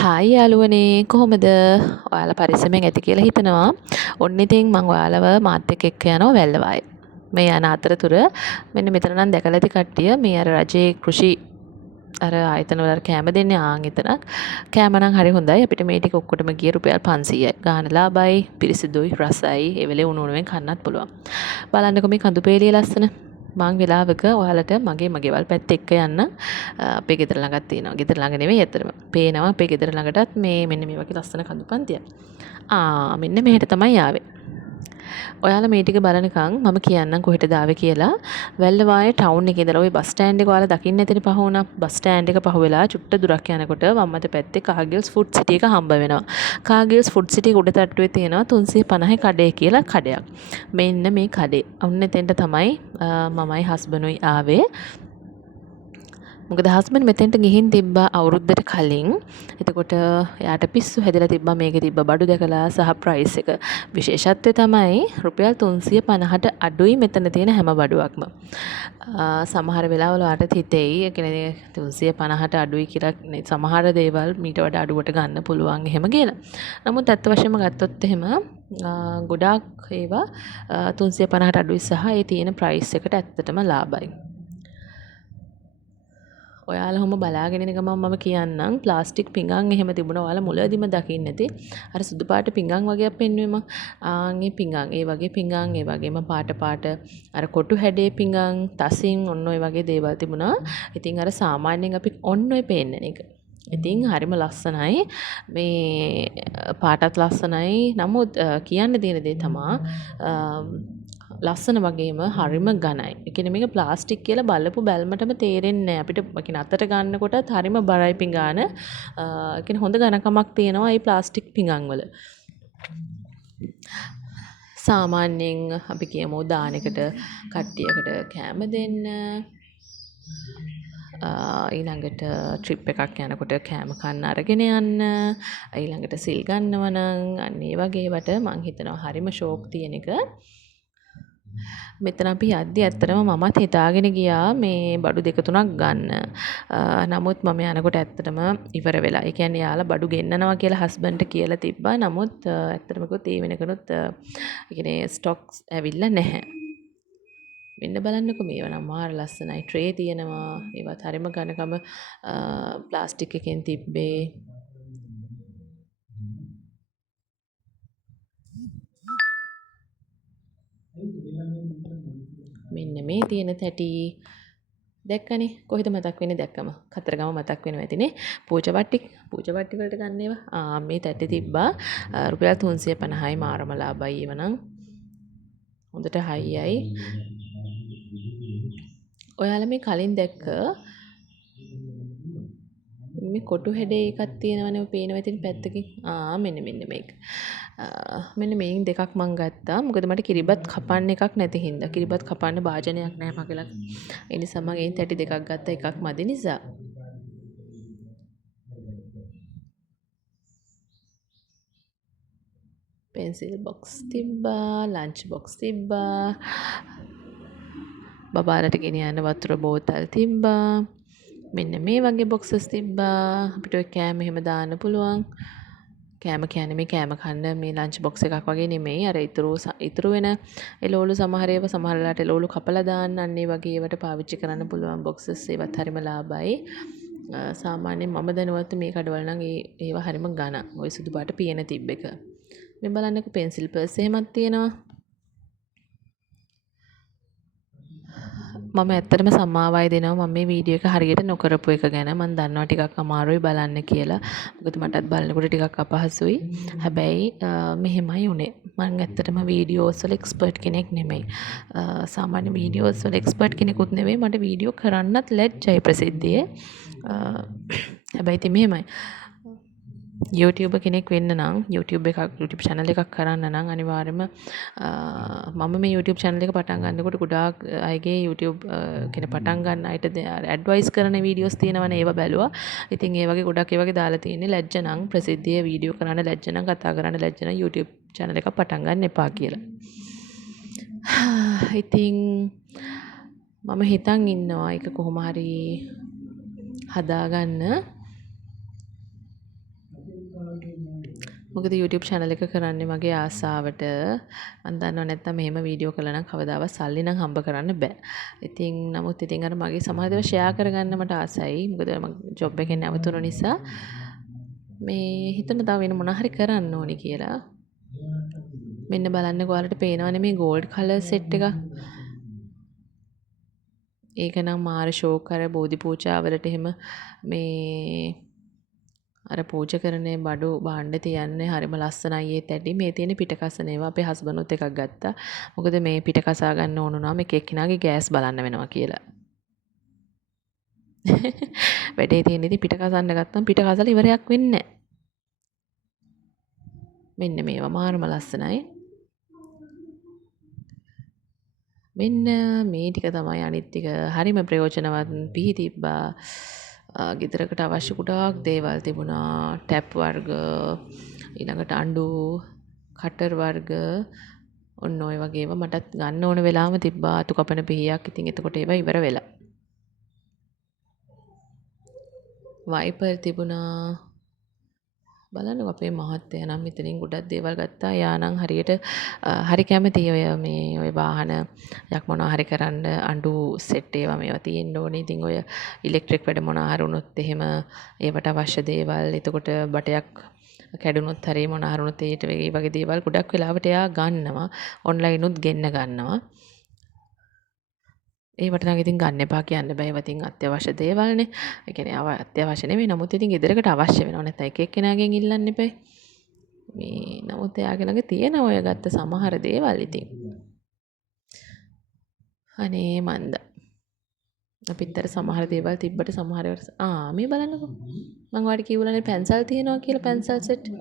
Hi යාළුවනේ කොහොමද? ඔයාලා පරිස්සමෙන් ඇති කියලා හිතනවා. ඔන්න ඉතින් මම ඔයාලව මාත් එක්ක යනවා වැල්ලවාය. මේ යන අතරතුර මෙන්න මෙතන නම් දැකලා ඇති කට්ටිය මේ අර රජයේ කෘෂි අර ආයතන වල කෑම දෙන්නේ ආන් එතනක්. කෑම නම් හරි හොඳයි. අපිට මේ ටික ඔක්කොටම ගිය රුපියල් 500යි. ගාන ලාභයි, පිරිසිදුයි, රසයි. ඒ වෙලේ උණු උණුවෙන් කන්නත් පුළුවන්. බලන්නකෝ මේ කඳුපේලිය ලස්සන. මං වෙලාවක ඔයාලට මගේ ගෙවල් පැත්තේ එක්ක යන්න අපේ ගෙදර ළඟක් තියෙනවා. ගෙදර ළඟ නෙවෙයි ඇත්තටම. පේනවා අපේ ගෙදර ළඟටත් මේ වගේ ලස්සන කඳු පන්තියක්. මෙන්න මෙහෙට තමයි ආවේ. ඔයාලා මේ ටික බලනකම් මම කියන්නම් කොහෙටද ආවේ කියලා. වැල්ලවායේ ටවුන් එකේ ඉඳලා ওই බස් ස්ටෑන්ඩ් එක ඔයාලා දකින්න ඇතිනේ පහ වුණා. බස් ස්ටෑන්ඩ් එක පහ වෙලා චුට්ට දුරක් යනකොට වම් අත පැත්තේ කාගිල්ස් ෆුඩ් සිටි එක හම්බ වෙනවා. කාගිල්ස් ෆුඩ් සිටි එක උඩ තට්ටුවේ තියෙනවා 350 කඩේ කියලා කඩයක්. මෙන්න මේ කඩේ. ඔන්න එතෙන්ට තමයි මමයි හස්බන්ඩ්ුයි ආවේ. මොකද හස්බන්ඩ් මෙතෙන්ට ගිහින් තිබ්බා අවුරුද්දට කලින්. එතකොට එයාට පිස්සු හැදලා තිබ්බා මේකේ තිබ්බ බඩු දැකලා සහ ප්‍රයිස් එක. විශේෂත්වය තමයි රුපියල් 350ට අඩුයි මෙතන තියෙන හැම බඩුවක්ම. සමහර වෙලාවල ඔයාලට හිතෙයි ඒ කියන්නේ 350ට අඩුයි කියලා සමහර දේවල් මීට වඩා අඩුවට ගන්න පුළුවන් එහෙම කියලා. නමුත් ඇත්ත වශයෙන්ම ගත්තොත් එහෙම ගොඩාක් ඒවා 350ට අඩුයි සහ ඒ තියෙන ප්‍රයිස් එකට ඇත්තටම ලාභයි. ඔයාලා හොම බලාගෙන ඉන්න ගමන් මම කියන්නම් ප්ලාස්ටික් පිඟන් එහෙම තිබුණා. ඔයාලා මුලදීම දකින්න ඇති. අර සුදු පාට පිඟන් වගේක් පෙන්නුවේ මම. ඒ පිඟන්, ඒ වගේ පිඟන්, ඒ වගේම පාට අර කොටු හැඩේ පිඟන්, තසින් ඔන්න ඔය වගේ දේවල් තිබුණා. ඉතින් අර සාමාන්‍යයෙන් අපි ඔන්න ඔය පේන්න එක. ඉතින් හරිම ලස්සනයි. මේ පාටත් ලස්සනයි. නමුත් කියන්න තියෙන දේ තමා ලස්සන වගේම හරිම ඝනයි. ඒ කියන්නේ මේක ප්ලාස්ටික් කියලා බලපු බැල්මටම තේරෙන්නේ නැහැ. අපිට කියන්නේ අතට ගන්නකොටත් හරිම බරයි පිඟාන. ඒ කියන්නේ හොඳ ඝනකමක් තියෙනවා මේ ප්ලාස්ටික් පිඟන් වල. සාමාන්‍යයෙන් අපි කියමු දානෙකට කට්ටියකට කෑම දෙන්න ඊළඟට ට්‍රිප් එකක් යනකොට කෑම කන්න අරගෙන යන්න ඊළඟට සිල් ගන්නවා නම් අන්න ඒ වගේ වට මං හිතනවා හරිම ෂෝක් තියෙන එක. මෙතන අපි යද්දි ඇත්තටම මමත් හිතාගෙන ගියා මේ බඩු දෙක තුනක් ගන්න. නමුත් මම යනකොට ඇත්තටම ඉවර වෙලා. ඒ කියන්නේ යාලා බඩු ගෙන්නනවා කියලා හස්බන්ඩ්ට කියලා තිබ්බා. නමුත් ඇත්තටම කිව්වොත් ඒ වෙනකනුත් ඒ කියන්නේ ස්ටොක්ස් ඇවිල්ලා නැහැ. මෙන්න බලන්නකෝ මේවා නම් මාර ලස්සනයි. ට්‍රේ තියෙනවා. ඒවත් හරිම ඝනකම ප්ලාස්ටික් එකෙන් තිබ්බේ. මෙන්න මේ තියෙන තැටි දැක්කනේ කොහෙද මතක් වෙන්නේ දැක්කම කතරගම මතක් වෙනවා ඇතිනේ පූජා වට්ටි වලට ගන්න ඒවා මේ තැටි තිබ්බා රුපියල් 350යි මාරම ලාභයි ඒවනම් හොඳට හයියයි ඔයාලා මේ කලින් දැක්ක මේ කොටු හැඩේ එකක් තියෙනවනේ පේනවා ඉතින් පැත්තකින් මෙන්න මේක මෙන්න මේන් දෙකක් මං ගත්තා මොකද මට කිරිබත් කපන්න එකක් නැති හින්දා කිරිබත් කපන්න භාජනයක් නැහැ මගේ ළඟ ඒ නිසා මම ඒ තැටි දෙකක් ගත්තා එකක් මදි නිසා පෙන්සිල් බොක්ස් තිබ්බා ලන්ච් බොක්ස් තිබ්බා බබාලට ගෙනියන්න වතුර බෝතල් තිබ්බා මෙන්න මේ වගේ බොක්සස් තිබ්බා අපිට ඔය කෑම එහෙම දාන්න පුළුවන් කෑම කියන්නේ මේ කෑම කන්න මේ ලන්ච් බොක්ස් එකක් වගේ නෙමෙයි අර ඉතුරු වෙන එළවලු සමහර ඒවා සමහර වෙලාවට එළවලු කපලා දාන්න අන්න ඒ වගේ ඒවට පාවිච්චි කරන්න පුළුවන් බොක්සස් ඒවත් හරිම ලාභයි සාමාන්‍යයෙන් මම දැනුවත් මේ කඩවල නම් ඒවා හරිම ඝන ওই සුදු පාට පියන තිබ්බ එක මේ බලන්නකෝ පෙන්සිල් පර්ස් එහෙමත් තියෙනවා මම ඇත්තටම සමාවයි දෙනවා මම මේ වීඩියෝ එක හරියට නොකරපු එක ගැන මම දන්නවා ටිකක් අමාරුයි බලන්න කියලා මොකද මටත් බලනකොට ටිකක් අපහසුයි හැබැයි මෙහෙමයි උනේ මම ඇත්තටම වීඩියෝස් වල එක්ස්පර්ට් කෙනෙක් නෙමෙයි සාමාන්‍ය වීඩියෝස් වල එක්ස්පර්ට් කෙනෙකුත් නෙමෙයි මට වීඩියෝ කරන්නත් ලැජ්ජයි ප්‍රසිද්ධියේ හැබැයි ඉතින් මෙහෙමයි YouTube කෙනෙක් වෙන්න නම් YouTube channel එකක් කරන්න නම් අනිවාර්යයෙන්ම මම මේ YouTube channel එක පටන් ගන්නකොට ගොඩාක් අයගේ YouTube කියන පටන් ගන්න අයට ඇඩ්වයිස් කරන වීඩියෝස් තියෙනවනේ ඒවා බැලුවා. ඉතින් ඒ වගේ ගොඩක් ඒ වගේ දාලා තියෙන්නේ ලැජ්ජ නම් ප්‍රසිද්ධියේ වීඩියෝ කරන්න ලැජ්ජ නම් කතා කරන්න ලැජ්ජ නම් YouTube channel එකක් පටන් ගන්න එපා කියලා. ඉතින් මම හිතන් ඉන්නවා ඒක කොහොම හරි හදාගන්න මොකද YouTube channel එක කරන්නේ මගේ ආසාවට. මම දන්නව නැත්තම් මෙහෙම වීඩියෝ කළා නම් කවදාවත් සල්ලි නම් හම්බ කරන්න බෑ. ඉතින් නමුත් ඉතින් අර මගේ සමහර දේවල් ෂෙයා කරගන්න මට ආසයි. මොකද මම ජොබ් එකෙන් නැවතුණු නිසා මේ හිතන තව වෙන මොනා හරි කරන්න ඕනි කියලා. මෙන්න බලන්න ඔයාලට පේනවනේ මේ ගෝල්ඩ් කලර් සෙට් එක. ඒක නම් මාර ෂෝක් අර බෝධි පූජාවලට එහෙම මේ අර පූජා කරන්නේ බඩු භාණ්ඩ තියන්නේ හරිම ලස්සනයි ඒ තැටි. මේ තියෙන පිටකසන ඒවා අපේ හස්බන්ඩ්ත් එකක් ගත්තා. මොකද මේ පිට කසා ගන්න ඕන නම් එක එක්කිනාගේ ගෑස් බලන්න වෙනවා කියලා. වැඩේ තියෙන ඉතින් පිට කසන්න ගත්තම පිට කසලා ඉවරයක් වෙන්නේ නැහැ. මෙන්න මේවා මාරම ලස්සනයි. මෙන්න මේ ටික තමයි අනිත් ටික හරිම ප්‍රයෝජනවත් පිහි තිබ්බා. ගෙදරකට අවශ්‍ය ගොඩාක් දේවල් තිබුණා. ටැප් වර්ග, ඊළඟට අඬු, කටර් වර්ග ඔන්න ඔය වගේ ඒවා මටත් ගන්න ඕන වෙලාවම තිබ්බා. අතු කපන පිහියක්. ඉතින් එතකොට ඒවා ඉවර වෙලා. වයිපර් තිබුණා. බලන්නකො අපේ මහත්තයා නම් මෙතනින් ගොඩක් දේවල් ගත්තා. යා නම් හරියට හරි කැමතියි ඔය මේ ඔය වාහන යක් මොනවා හරි කරන්න අඬු සෙට් ඒවා මේවා තියෙන්න ඕනේ. ඉතින් ඔය ඉලෙක්ට්‍රික් වැඩ මොනවා හරි වුණොත් එහෙම ඒවට අවශ්‍ය දේවල්. එතකොට බටයක් කැඩුනොත් හරි මොනවා හරි වුණොත් ඒට වගේ දේවල් ගොඩක් වෙලාවට එයා ගන්නවා. ඔන්ලයින් උත් ගෙන්න ගන්නවා. ඒවට නම් ඉතින් ගන්න එපා කියන්න බෑ. ඒවා ඉතින් අත්‍යවශ්‍ය දේවල්නේ. ඒ කියන්නේ අත්‍යවශ්‍ය නෙමෙයි. නමුත් ඉතින් ගෙදරකට අවශ්‍ය වෙනවා. නැත්නම් එක එක්කෙනාගෙන් ඉල්ලන්න එපා. මේ නමුත් එයාගේ ළඟ තියෙන ඔය ගත්ත සමහර දේවල් ඉතින්. අනේ මන්ද. අපිත් අර සමහර දේවල් තිබ්බට සමහර ඒවා මේ බලන්නකෝ. මම ඔයාලට කිව්වලානේ පැන්සල් තියෙනවා කියලා පැන්සල් සෙට්.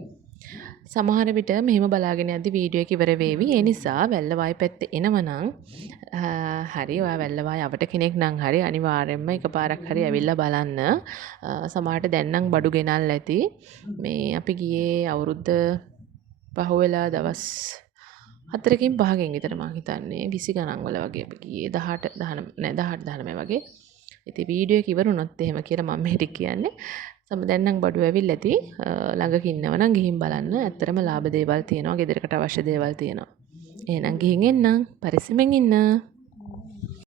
සමහර විට මෙහෙම බලාගෙන යද්දි වීඩියෝ එක ඉවර වෙවි. ඒ නිසා වැල්ලවායි පැත්තේ එනවනම් හරි ඔයා වැල්ලවායි අවට කෙනෙක් නම් හරි අනිවාර්යයෙන්ම එකපාරක් හරි ඇවිල්ලා බලන්න. සමහරට දැන් නම් බඩු ගෙනල්ලා ඇති. මේ අපි ගියේ අවුරුද්ද පහුවෙලා දවස් 4කින් 5කින් විතර මං හිතන්නේ 20 ගණන් වල වගේ අපි ගියේ 18 19 වගේ. ඉතින් වීඩියෝ එක ඉවරුනොත් එහෙම කියලා මම මෙහෙට කියන්නේ. දැන් නම් බඩු ඇවිල්ලා ඇති. ළඟක ඉන්නව නම් ගිහින් බලන්න. ඇත්තටම ලාභ දේවල් තියෙනවා. ගෙදරකට අවශ්‍ය දේවල් තියෙනවා. එහෙනම් ගිහින් එන්නම්. පරිස්සමෙන් ඉන්න.